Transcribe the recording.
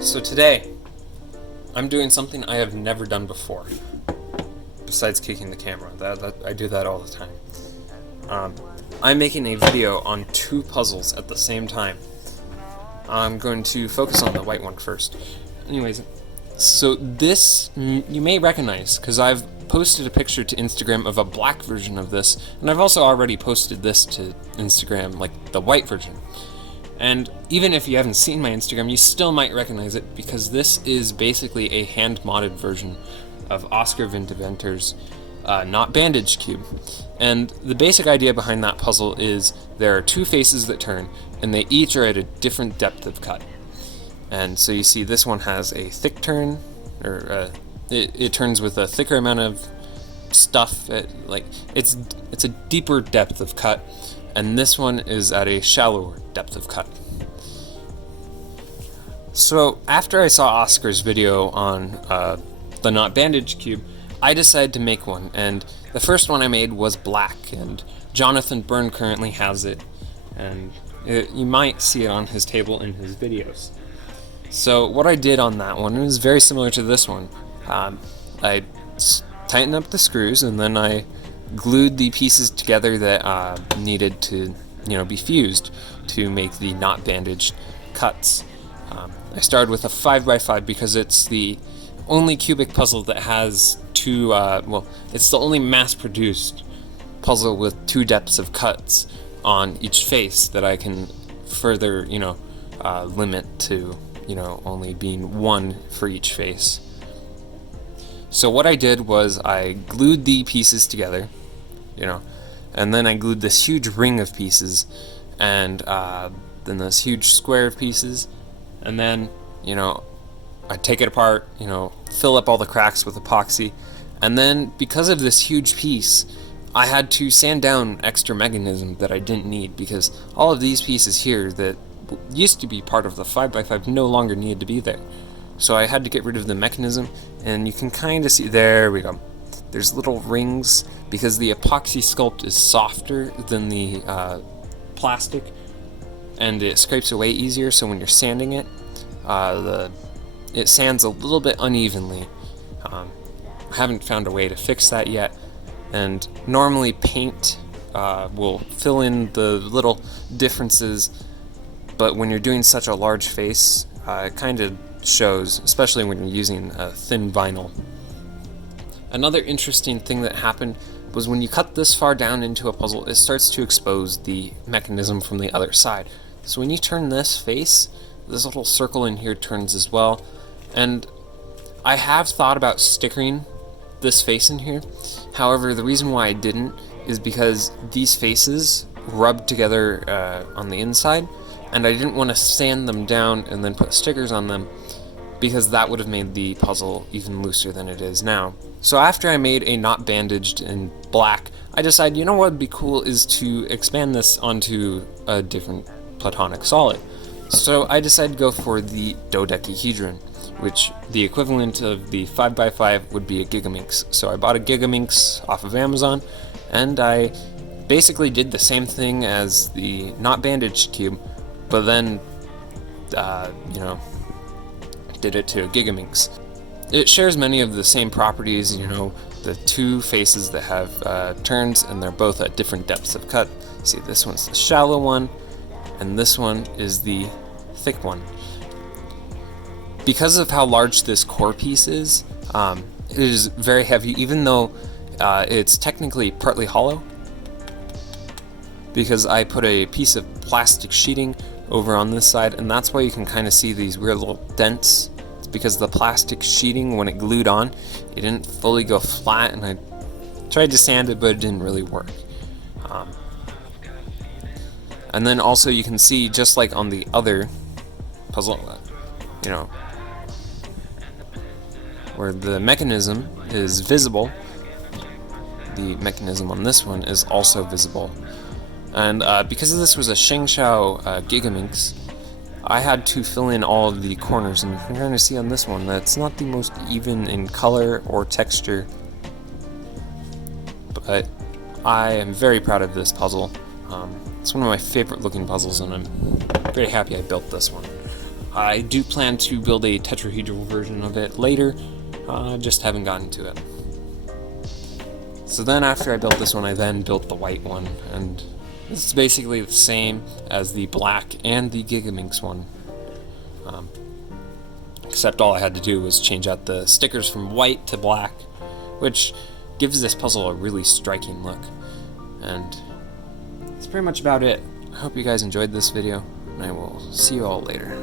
So today, I'm doing something I have never done before, besides kicking the camera. I do that all the time. I'm making a video on two puzzles at the same time. I'm going to focus on the white one first. Anyways, so this you may recognize, because I've posted a picture to Instagram of a black version of this, and I've also already posted this to Instagram, like the white version. And even if you haven't seen my Instagram, you still might recognize it, because this is basically a hand-modded version of Oscar Vindiventer's Not Bandaged Cube. And the basic idea behind that puzzle is there are two faces that turn, and they each are at a different depth of cut. And so you see this one has a thick turn, or it turns with a thicker amount of stuff. It's a deeper depth of cut, and this one is at a shallower depth of cut. So after I saw Oscar's video on the Not Bandaged Cube, I decided to make one, and the first one I made was black, and Jonathan Byrne currently has it, and you might see it on his table in his videos. So what I did on that one was very similar to this one. I tightened up the screws, and then I glued the pieces together that needed to be fused to make the not bandaged cuts. I started with a 5x5 because it's the only cubic puzzle that has two, it's the only mass-produced puzzle with two depths of cuts on each face that I can further, limit to, only being one for each face. So what I did was I glued the pieces together, and then I glued this huge ring of pieces, and then this huge square of pieces, and then, I take it apart, fill up all the cracks with epoxy, and then because of this huge piece, I had to sand down extra mechanism that I didn't need, because all of these pieces here that used to be part of the 5x5 no longer needed to be there. So I had to get rid of the mechanism, and you can kind of see, there we go. There's little rings, because the epoxy sculpt is softer than the plastic, and it scrapes away easier, so when you're sanding it, it sands a little bit unevenly. I haven't found a way to fix that yet, and normally paint will fill in the little differences, but when you're doing such a large face, it kind of shows, especially when you're using thin vinyl. Another interesting thing that happened was when you cut this far down into a puzzle, it starts to expose the mechanism from the other side. So when you turn this face, this little circle in here turns as well. And I have thought about stickering this face in here. However, the reason why I didn't is because these faces rub together on the inside, and I didn't want to sand them down and then put stickers on them, because that would have made the puzzle even looser than it is now. So after I made a not bandaged in black, I decided, what would be cool is to expand this onto a different platonic solid. So I decided to go for the dodecahedron, which the equivalent of the 5x5 would be a Gigaminx. So I bought a Gigaminx off of Amazon, and I basically did the same thing as the not bandaged cube, but then, did it to a Gigaminx. It shares many of the same properties, the two faces that have turns, and they're both at different depths of cut. See, this one's the shallow one, and this one is the thick one. Because of how large this core piece is, it is very heavy, even though it's technically partly hollow, because I put a piece of plastic sheeting over on this side, and that's why you can kind of see these weird little dents. It's because the plastic sheeting, when it glued on, it didn't fully go flat, and I tried to sand it, but it didn't really work. And then also you can see, just like on the other puzzle, where the mechanism is visible, the mechanism on this one is also visible. And because this was a Shengshao Gigaminx, I had to fill in all of the corners, and you can kind of see on this one that it's not the most even in color or texture, but I am very proud of this puzzle. It's one of my favorite looking puzzles, and I'm very happy I built this one. I do plan to build a tetrahedral version of it later, just haven't gotten to it. So then after I built this one, I then built the white one, and this is basically the same as the black and the Gigaminx one. Except all I had to do was change out the stickers from white to black, which gives this puzzle a really striking look. And that's pretty much about it. I hope you guys enjoyed this video, and I will see you all later.